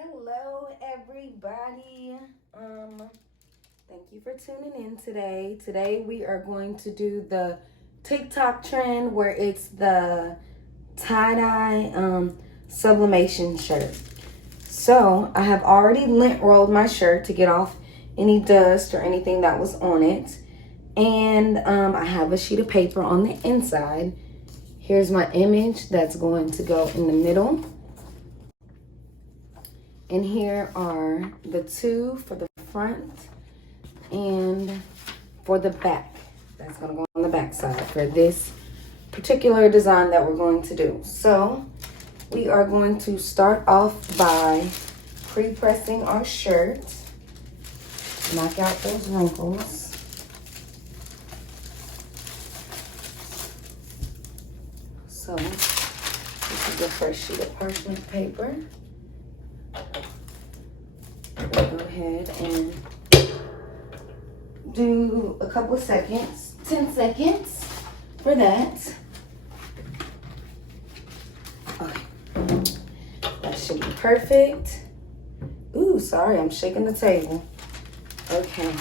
Hello everybody. Thank you for tuning in today. Today we are going to do the TikTok trend where it's the tie-dye sublimation shirt. So I have already lint rolled my shirt to get off any dust or anything that was on it. And I have a sheet of paper on the inside. Here's my image that's going to go in the middle. And here are the two for the front and for the back. That's gonna go on the back side for this particular design that we're going to do. So we are going to start off by pre-pressing our shirt. Knock out those wrinkles. So this is the first sheet of parchment paper. Go ahead and do a couple of seconds, 10 seconds for that. Okay, that should be perfect. Ooh, sorry, I'm shaking the table. Okay,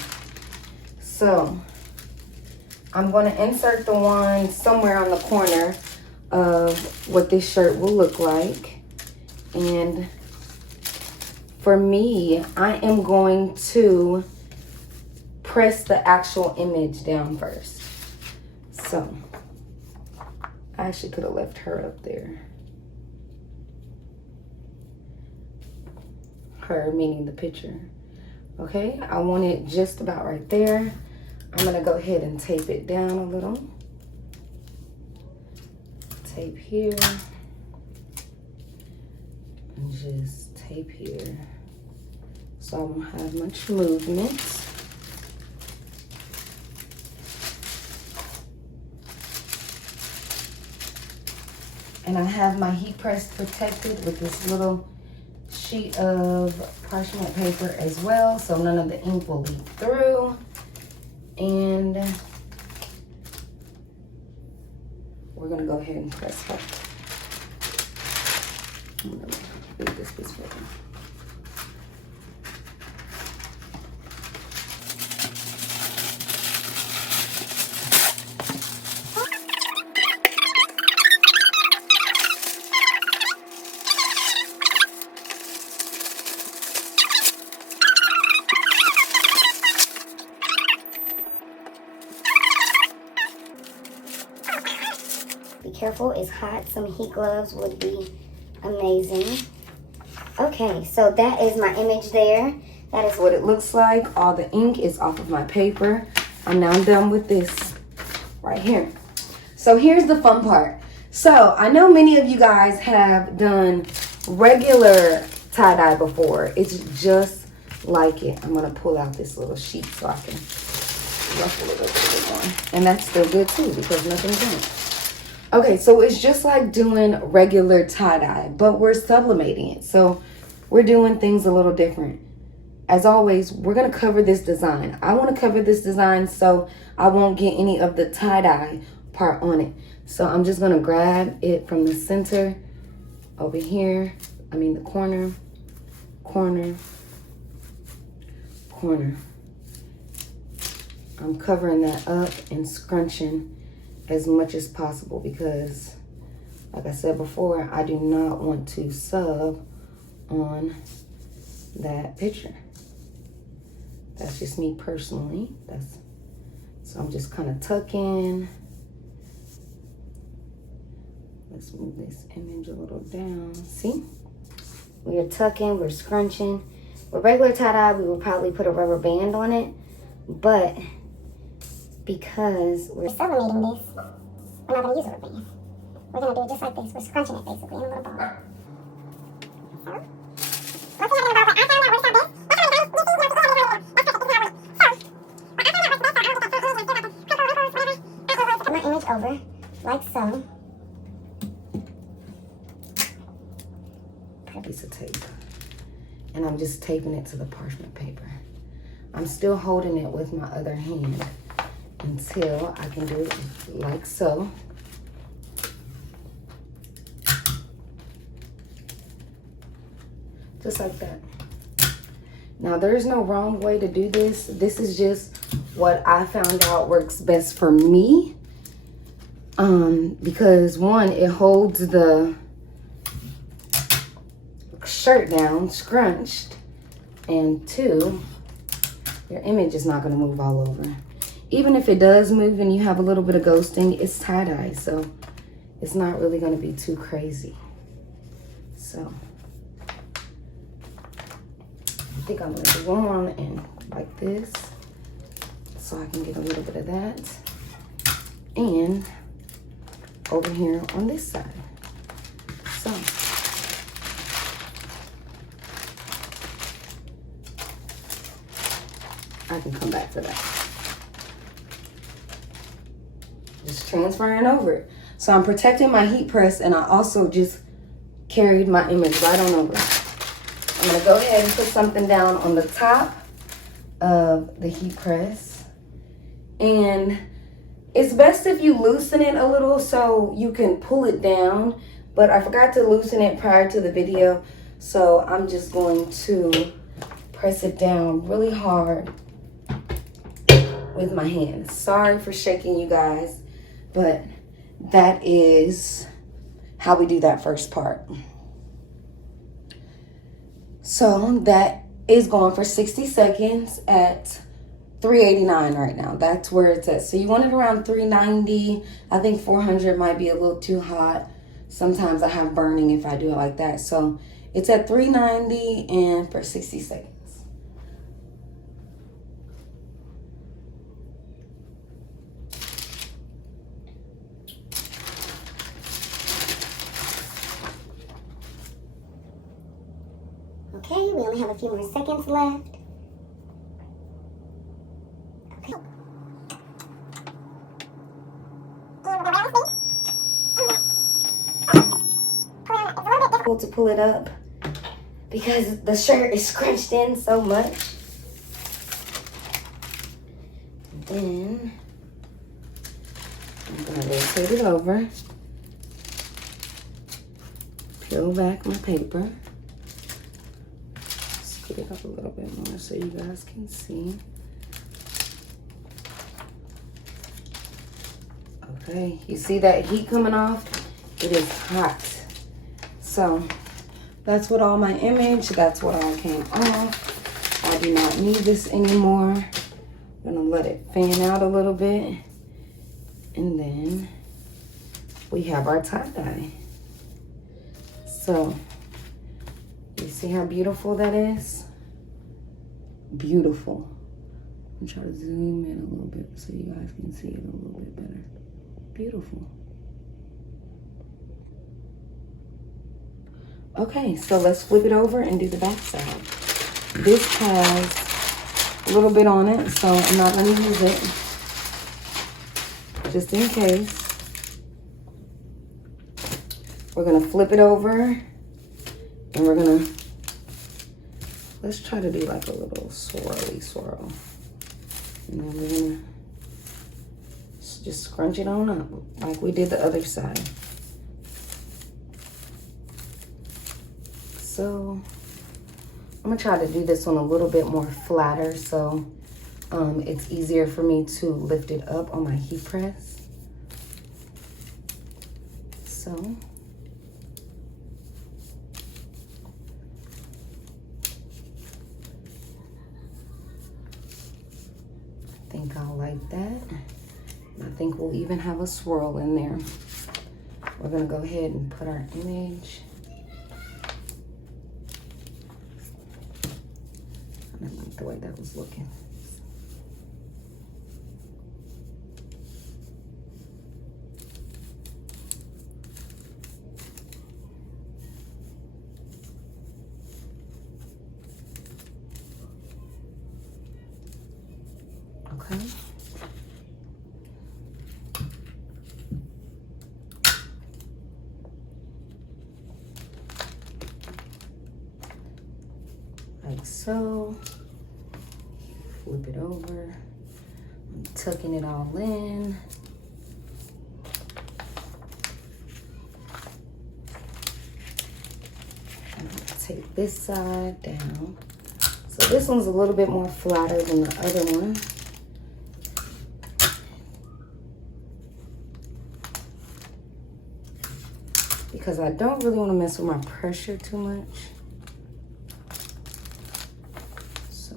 so I'm going to insert the one somewhere on the corner of what this shirt will look like. And for me, I am going to press the actual image down first. So, I actually could have left her up there. Her, meaning the picture. Okay, I want it just about right there. I'm gonna go ahead and tape it down a little. Tape here. And just tape here. So I won't have much movement. And I have my heat press protected with this little sheet of parchment paper as well, so none of the ink will leak through. And we're gonna go ahead and press her. I'm gonna leave this piece for you. Be careful, it's hot. Some heat gloves would be amazing. Okay, so that is my image there. That is what it looks like. All the ink is off of my paper. I'm now done with this right here. So here's the fun part. So I know many of you guys have done regular tie-dye before. It's just like it. I'm gonna pull out this little sheet so I can ruffle it a little more. And that's still good too because nothing's in it. Okay, so it's just like doing regular tie-dye, but we're sublimating it. So we're doing things a little different. As always, we're gonna cover this design. I wanna cover this design so I won't get any of the tie-dye part on it. So I'm just gonna grab it from the center over here. I mean the corner, corner, corner. I'm covering that up and scrunching as much as possible because, like I said before, I do not want to sub on that picture. That's just me personally. So I'm just kind of tucking. Let's move this image a little down. See? We are tucking, we're scrunching. With regular tie-dye, we will probably put a rubber band on it, but because we're sublimating this, we're not going to use a rubber band. We're going to do it just like this. We're scrunching it basically in a little ball. Put my image over, like so. Piece of tape. And I'm just taping it to the parchment paper. I'm still holding it with my other hand until I can do it like so. just like that. Now, there's no wrong way to do this. This is just what I found out works best for me. Because one, it holds the shirt down, scrunched. And two, your image is not going to move all over. Even if it does move and you have a little bit of ghosting, it's tie-dye, so it's not really going to be too crazy. So I think I'm going to go on and like this so I can get a little bit of that. And over here on this side. So I can come back to that. Just transferring over it. So I'm protecting my heat press, and I also just carried my image right on over. I'm gonna go ahead and put something down on the top of the heat press. And it's best if you loosen it a little so you can pull it down, but I forgot to loosen it prior to the video, so I'm just going to press it down really hard with my hands. Sorry for shaking you guys, but that is how we do that first part. So that is going for 60 seconds at 389 right now. That's where it's at. So you want it around 390. I think 400 might be a little too hot. Sometimes I have burning if I do it like that. So it's at 390 and for 60 seconds. Okay, we only have a few more seconds left. To pull it up because the shirt is scrunched in so much. Then I'm gonna rotate it over, peel back my paper, scoot it up a little bit more so you guys can see. Okay, you see that heat coming off? It is hot. So that's what all my image, that's what all came off. I do not need this anymore. I'm gonna let it fan out a little bit. And then we have our tie-dye. So you see how beautiful that is? Beautiful. I'm trying to zoom in a little bit so you guys can see it a little bit better. Beautiful. Okay, so let's flip it over and do the back side. This has a little bit on it, so I'm not gonna use it, just in case. We're gonna flip it over and we're gonna, let's try to do like a little swirly swirl. And then we're gonna just scrunch it on up like we did the other side. So I'm gonna try to do this one a little bit more flatter so it's easier for me to lift it up on my heat press. So I think I'll like that. I think we'll even have a swirl in there. We're gonna go ahead and put our image. I didn't like the way that was looking. Okay. Like so. Flip it over. I'm tucking it all in. I'm take this side down. So this one's a little bit more flatter than the other one. Because I don't really want to mess with my pressure too much. So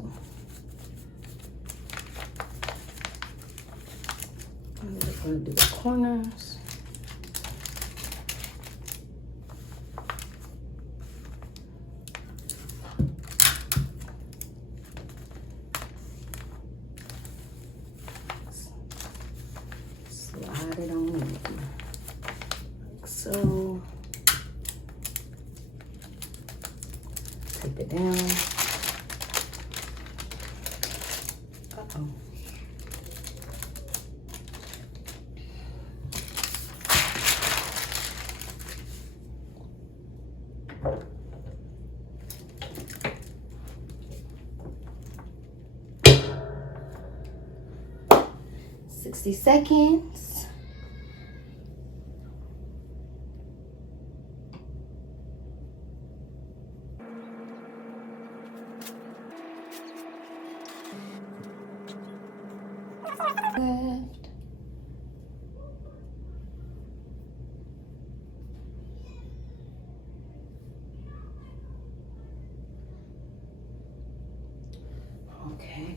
I'm just going to do the corners. Slide it on in, like so. Take it down. Uh-oh. $60 seconds. Left. Okay.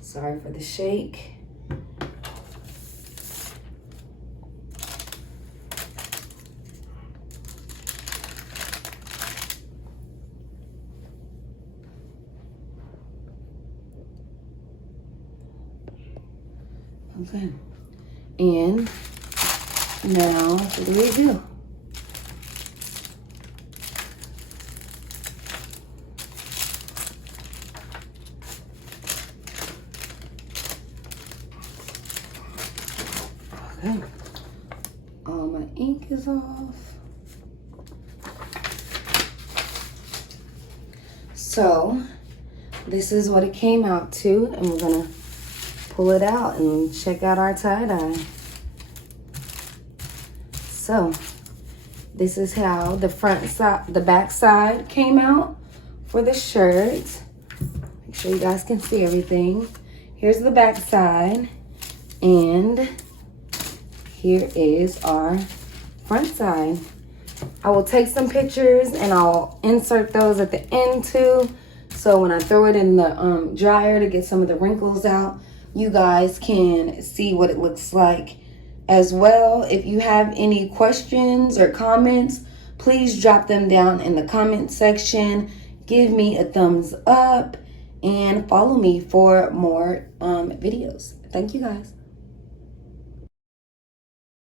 Sorry for the shake. Okay. And now what do we do? Okay. All my ink is off. So this is what it came out to, and we're gonna pull it out and check out our tie-dye. So this is how the front side, the back side came out for the shirt. Make sure you guys can see everything. Here's the back side, and here is our front side. I will take some pictures and I'll insert those at the end too. So when I throw it in the dryer to get some of the wrinkles out, you guys can see what it looks like as well. If you have any questions or comments, please drop them down in the comment section. Give me a thumbs up and follow me for more videos. Thank you guys.